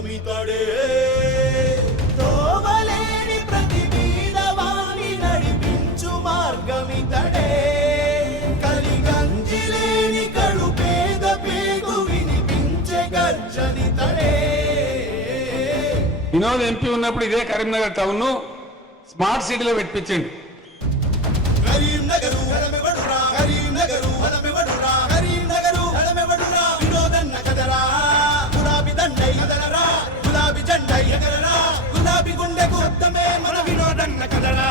సైనికమితడే తోవలేని ప్రతి వీరవాణి నడిపించు మార్గమితడే కలిగంజిలేని కడు పేద పేగు వినిపించే గర్జనితడే. వినోద్ ఎంపీ ఉన్నప్పుడు ఇదే కరీంనగర్ టౌన్ స్మార్ట్ సిటీలో పెట్టించండి. కరీంనగరు హరమెవడురా, కరీంనగరు హరమెవడురా, కరీంనగరు హరమెవడురా, వినోదన్న కదరా, గులాబీ దండై కదలరా, గులాబీ జెండై ఎగరరా, గులాబీ గుండెకు శబ్దమే మన వినోదన్న కదరా.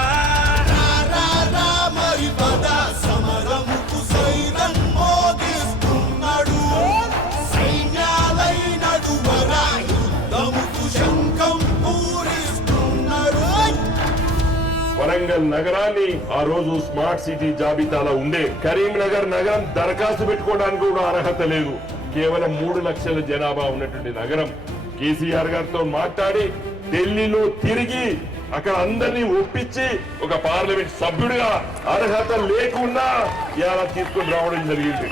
రా రా రా మరి పద సమరముకు సైరన్ మోగిస్తున్నాడు, సైన్యాలై నడువరా యుద్ధముకు శంఖం పూరిస్తున్నాడు. వరంగల్ నగరాన్ని ఆ రోజు స్మార్ట్ సిటీ జాబితాలో ఉండే కరీంనగర్ నగరం దరఖాస్తు పెట్టుకోవడానికి కూడా అర్హత లేదు. కేవలం 3 లక్షల జనాభా ఉన్నటువంటి నగరం. కేసీఆర్ గారితో మాట్లాడి ఢిల్లీలో తిరిగి అక్కడ అందరినీ ఒప్పించి ఒక పార్లమెంట్ సభ్యుడిగా అర్హత లేకుండా ఇలా తీసుకుని రావడం జరిగింది.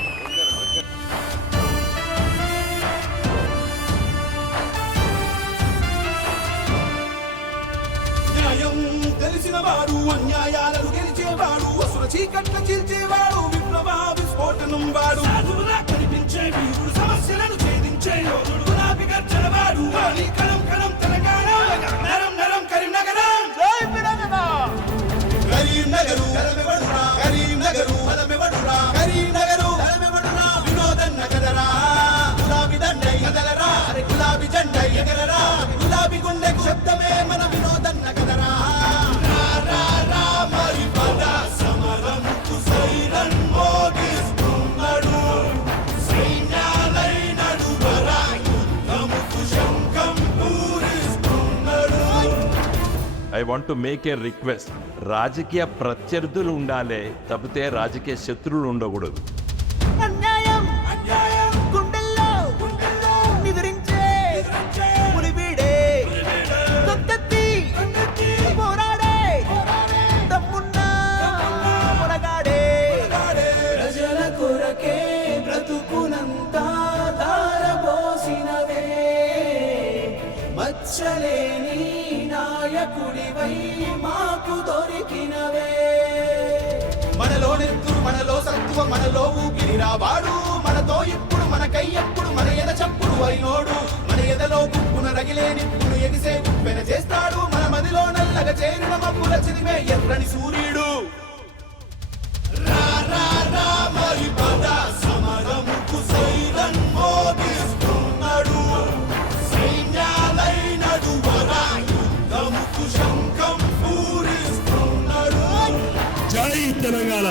తెలిసిన వాడు అన్యాయాలను గెలిచేవాడు, అసుర చీకట్ల చీల్చేవాడు, విప్లవ విస్ఫోటనం వాడు, సాధువులా కనిపించే వీరుడు, సమస్యలను ఛేదించే యోధుడు, గులాబీ గర్జనవాడు, కలం కలం తెలంగాణ, నరం నరం కరీంనగరం. కరీంనగరు హరమెవడురా, కరీంనగరు హరమెవడురా, కరీంనగరు హరమెవడురా, వినోదన్న కదరా, గులాబీ దండై కదలరా, గులాబీ జెండై ఎగరరా, గులాబీ గుండెకు శబ్దమే మన వినోదన్న కదరా. I want to make a request. రాజకీయ ప్రత్యర్థులు ఉండాలి తప్పితే రాజకీయ శత్రువులు ఉండకూడదు. అన్యాయం అన్యాయం గుండెల్లో గుండెల్లో నిద్రించే మురిబీడే తొత్తెత్తి పోరాడే దమ్మున్న మునగాడే ప్రజల కొరకే బ్రతుకునంతా ధారపోసినవే మచ్చలేని నాయకుడివై మాకు దొరికినవే. మనలో నెత్తురు మనలో సత్తువ మనలో ఊపిరిరా వాడు, మనతో ఇప్పుడు మనకై ఎప్పుడు మన ఎద చప్పుడు అయినోడు, మన ఎదలో గుప్పున రగిలే నిప్పును ఎగిసే గుప్పెన చేస్తాడు, మన మదిలో నల్లగా చేరిన మబ్బుల చిదిమే ఎర్రని సూర్యుడు. రా రా రా మరి పద సమరముకు సైరన్ మోగిస్తున్నాడు, సైన్యాలై నడువరా యుద్ధముకు శంఖం పూరిస్తున్నాడు. జై తెలంగాణ.